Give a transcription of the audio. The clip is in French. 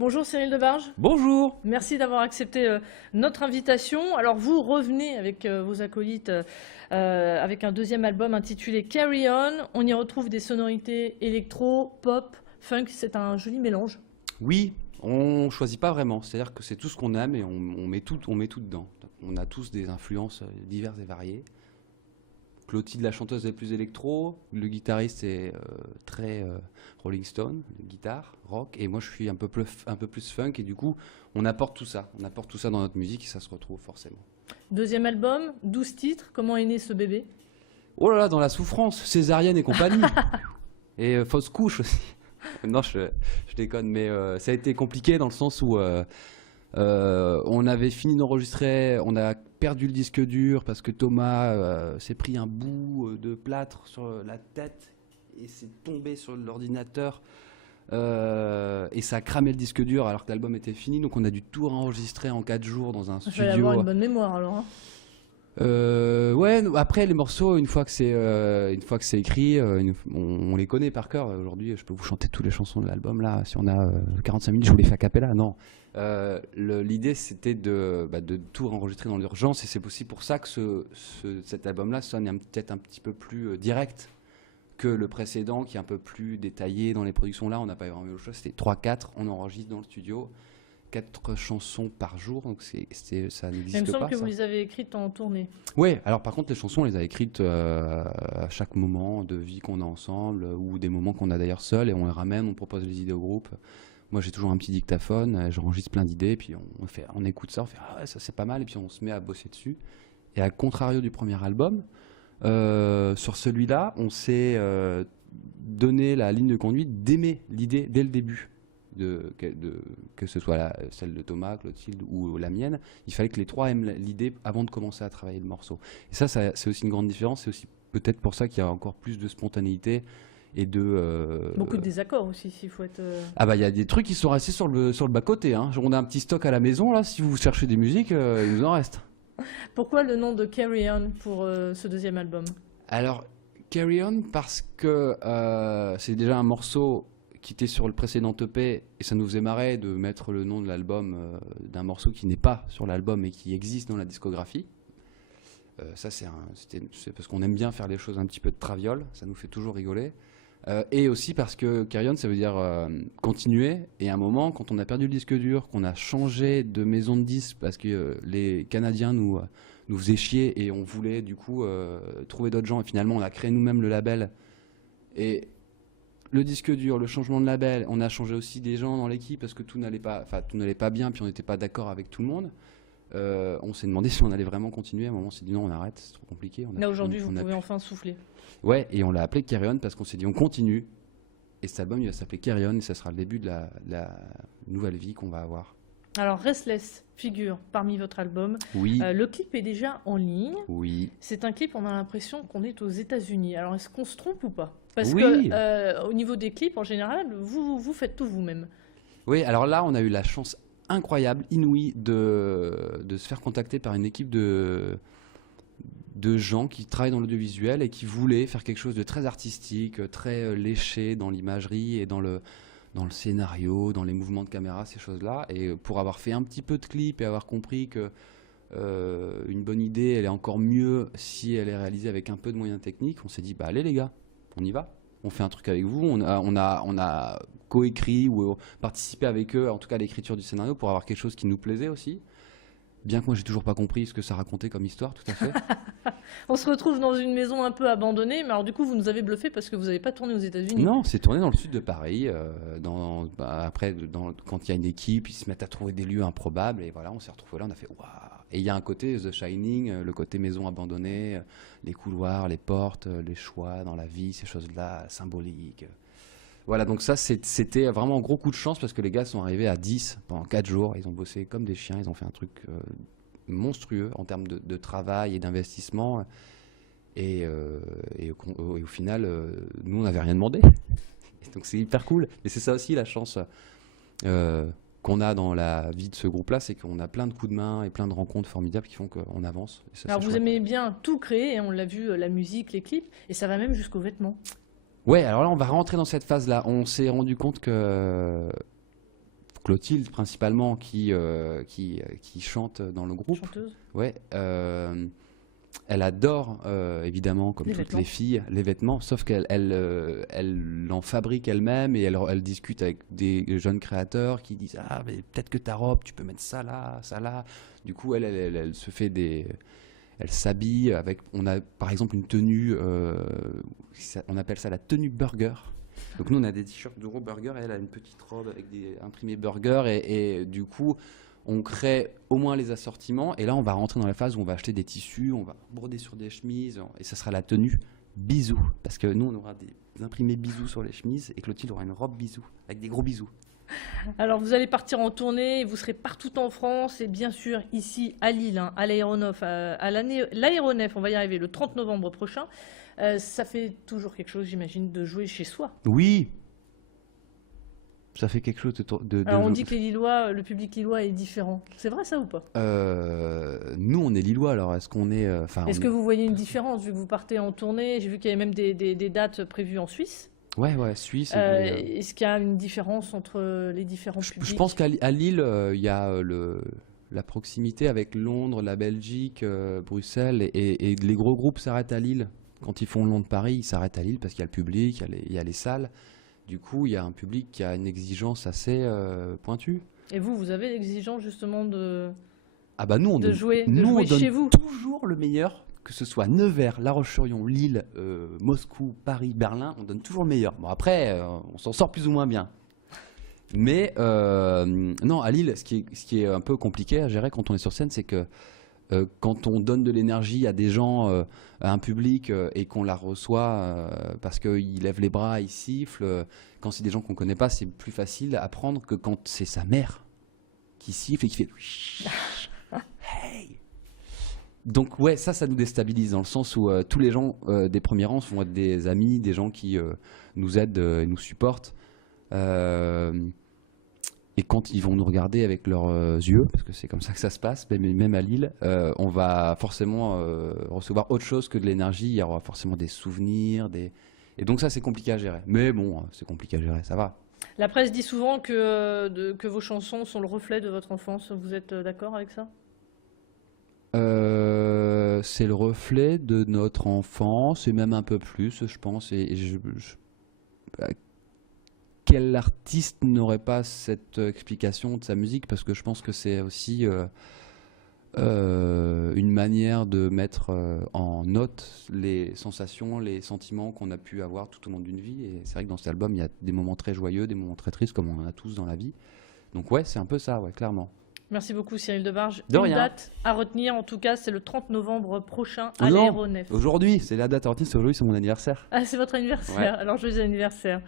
Bonjour Cyril Debarge, Bonjour. merci d'avoir accepté notre invitation. Alors vous revenez avec vos acolytes avec un deuxième album intitulé Carry On. On y retrouve des sonorités électro, pop, funk, c'est un joli mélange. Oui, on choisit pas vraiment, c'est-à-dire que c'est tout ce qu'on aime et on met tout dedans. On a tous des influences diverses et variées. Clotilde, la chanteuse, est plus électro, le guitariste est très Rolling Stone, guitare, rock, et moi je suis un peu plus funk, et du coup on apporte tout ça dans notre musique et ça se retrouve forcément. Deuxième album, 12 titres, comment est né ce bébé? Oh là là, dans la souffrance, césarienne et compagnie, et fausse couche aussi. Non, je déconne, mais ça a été compliqué dans le sens où on avait fini d'enregistrer, on a perdu le disque dur parce que Thomas s'est pris un bout de plâtre sur la tête et s'est tombé sur l'ordinateur et ça a cramé le disque dur alors que l'album était fini. Donc on a dû tout enregistrer en 4 jours dans un Il fallait avoir studio. une bonne mémoire alors, hein. Ouais, après les morceaux, une fois que c'est écrit, on les connaît par cœur. Aujourd'hui, je peux vous chanter toutes les chansons de l'album là. Si on a 45 minutes, je vous les fais a cappella. Non. L'idée c'était de tout enregistrer dans l'urgence et c'est aussi pour ça que cet album-là sonne peut-être un petit peu plus direct que le précédent qui est un peu plus détaillé dans les productions. Là, on n'a pas vraiment eu le choix. C'était 3-4, on enregistre dans le studio. 4 chansons par jour, donc ça Il me n'existe semble pas que vous ça. les avez écrites en tournée. Ouais, alors par contre les chansons on les a écrites à chaque moment de vie qu'on a ensemble ou des moments qu'on a d'ailleurs seul et on les ramène, on propose les idées au groupe. Moi j'ai toujours un petit dictaphone, j'enregistre plein d'idées puis on écoute ça, on fait ah ouais, ça c'est pas mal et puis on se met à bosser dessus. Et à contrario du premier album, sur celui-là on s'est donné la ligne de conduite d'aimer l'idée dès le début. Que ce soit celle de Thomas, Clotilde ou la mienne, il fallait que les trois aiment l'idée avant de commencer à travailler le morceau. Et ça c'est aussi une grande différence, c'est aussi peut-être pour ça qu'il y a encore plus de spontanéité et de... Beaucoup de désaccords aussi, s'il faut être... Ah bah il y a des trucs qui sont restés sur le bas-côté, hein. On a un petit stock à la maison, là, si vous cherchez des musiques, il nous en reste. Pourquoi le nom de Carry On pour ce deuxième album? Alors, Carry On, parce que c'est déjà un morceau qui était sur le précédent EP et ça nous faisait marrer de mettre le nom de l'album d'un morceau qui n'est pas sur l'album et qui existe dans la discographie. Ça c'est parce qu'on aime bien faire les choses un petit peu de traviole, ça nous fait toujours rigoler. Et aussi parce que Carry On ça veut dire continuer et à un moment quand on a perdu le disque dur, qu'on a changé de maison de disques parce que les Canadiens nous faisaient chier et on voulait du coup trouver d'autres gens et finalement on a créé nous-mêmes le label et le disque dur, le changement de label, on a changé aussi des gens dans l'équipe parce que tout n'allait pas bien, puis on n'était pas d'accord avec tout le monde. On s'est demandé si on allait vraiment continuer. À un moment, on s'est dit non, on arrête, c'est trop compliqué. Là aujourd'hui, vous on a pouvez pu- enfin souffler. Ouais, et on l'a appelé Carry On parce qu'on s'est dit on continue. Et cet album, il va s'appeler Carry On et ça sera le début de la nouvelle vie qu'on va avoir. Alors Restless figure parmi votre album. Oui, Le clip est déjà en ligne. oui, C'est un clip, on a l'impression qu'on est aux États-Unis. Alors est-ce qu'on se trompe ou pas? Parce que oui. au niveau des clips, en général, vous faites tout vous-même. Oui, alors là, on a eu la chance incroyable, inouïe, de se faire contacter par une équipe de gens qui travaillent dans l'audiovisuel et qui voulaient faire quelque chose de très artistique, très léché dans l'imagerie et dans le scénario, dans les mouvements de caméra, ces choses-là. Et pour avoir fait un petit peu de clips et avoir compris que une bonne idée, elle est encore mieux si elle est réalisée avec un peu de moyens techniques, on s'est dit, bah allez les gars, on y va. On fait un truc avec vous. On a coécrit ou participé avec eux, en tout cas à l'écriture du scénario, pour avoir quelque chose qui nous plaisait aussi. Bien que moi j'ai toujours pas compris ce que ça racontait comme histoire, tout à fait. On se retrouve dans une maison un peu abandonnée, mais alors du coup, vous nous avez bluffé parce que vous n'avez pas tourné aux États-Unis. Non, c'est tourné dans le sud de Paris. Après, quand il y a une équipe, ils se mettent à trouver des lieux improbables. Et voilà, on s'est retrouvés là, on a fait waouh. Et il y a un côté The Shining, le côté maison abandonnée, les couloirs, les portes, les choix dans la vie, ces choses-là symboliques. Voilà, donc ça, c'était vraiment un gros coup de chance parce que les gars sont arrivés à 10 pendant 4 jours. Ils ont bossé comme des chiens, ils ont fait un truc monstrueux en termes de travail et d'investissement. Et au final, nous, on n'avait rien demandé. Et donc c'est hyper cool. Mais c'est ça aussi la chance qu'on a dans la vie de ce groupe-là, c'est qu'on a plein de coups de main et plein de rencontres formidables qui font qu'on avance. Et ça, Alors c'est vous chouette. aimez bien tout créer, et on l'a vu, la musique, les clips, et ça va même jusqu'aux vêtements. Ouais, alors là, on va rentrer dans cette phase-là. On s'est rendu compte que Clotilde principalement qui chante dans le groupe. Chanteuse. Ouais, elle adore évidemment, comme Les toutes vêtements. les filles, les vêtements, sauf elle en fabrique elle-même et elle discute avec des jeunes créateurs qui disent ah mais peut-être que ta robe tu peux mettre ça là, ça là. Du coup elle se fait elle s'habille avec, on a par exemple une tenue, on appelle ça la tenue burger. Donc nous on a des t-shirts d'Euro Burger et elle a une petite robe avec des imprimés burger et du coup on crée au moins les assortiments et là on va rentrer dans la phase où on va acheter des tissus, on va broder sur des chemises et ça sera la tenue bisous parce que nous on aura des imprimés bisous sur les chemises et Clotilde aura une robe bisous avec des gros bisous. Alors, vous allez partir en tournée, vous serez partout en France et bien sûr ici à Lille, hein, à l'Aéronef, l'Aéronef, on va y arriver le 30 novembre prochain. Ça fait toujours quelque chose, j'imagine, de jouer chez soi. Oui, ça fait quelque chose Alors, on dit que les Lillois, le public lillois est différent. C'est vrai ça ou pas? Nous on est Lillois alors est-ce qu'on est Est-ce que vous voyez une différence vu que vous partez en tournée? J'ai vu qu'il y avait même des dates prévues en Suisse. ouais Suisse. Est-ce qu'il y a une différence entre les différents publics? Je pense qu'à Lille, il y a la proximité avec Londres, la Belgique, Bruxelles, et les gros groupes s'arrêtent à Lille. Quand ils font le long de Paris, ils s'arrêtent à Lille parce qu'il y a le public, il y a les salles. Du coup, il y a un public qui a une exigence assez pointue. Et vous avez l'exigence justement de Ah bah nous, de jouer on donne chez vous. toujours le meilleur, que ce soit Nevers, La Roche-sur-Yon, Lille, Moscou, Paris, Berlin, on donne toujours le meilleur. Bon après, on s'en sort plus ou moins bien. Mais non, à Lille, ce qui est un peu compliqué à gérer quand on est sur scène, c'est que quand on donne de l'énergie à des gens, à un public, et qu'on la reçoit parce qu'ils lèvent les bras, ils sifflent, quand c'est des gens qu'on connaît pas, c'est plus facile à prendre que quand c'est sa mère qui siffle et qui fait hey. Donc ouais, ça nous déstabilise dans le sens où tous les gens des premiers rangs vont être des amis, des gens qui nous aident et nous supportent. Et quand ils vont nous regarder avec leurs yeux, parce que c'est comme ça que ça se passe, même à Lille, on va forcément recevoir autre chose que de l'énergie. Il y aura forcément des souvenirs, et donc ça c'est compliqué à gérer. Mais bon, c'est compliqué à gérer, ça va. La presse dit souvent que vos chansons sont le reflet de votre enfance. Vous êtes d'accord avec ça? C'est le reflet de notre enfance, et même un peu plus, je pense. Quel artiste n'aurait pas cette explication de sa musique? Parce que je pense que c'est aussi une manière de mettre en note les sensations, les sentiments qu'on a pu avoir tout au long d'une vie. Et c'est vrai que dans cet album, il y a des moments très joyeux, des moments très tristes, comme on en a tous dans la vie. Donc ouais, c'est un peu ça, ouais, clairement. Merci beaucoup Cyril Debarge. De Une rien. date à retenir, en tout cas, c'est le 30 novembre prochain à Non, l'Aéronef. aujourd'hui, c'est la date à retenir, c'est aujourd'hui, c'est mon anniversaire. Ah, c'est votre anniversaire. Ouais. Alors, joyeux anniversaire.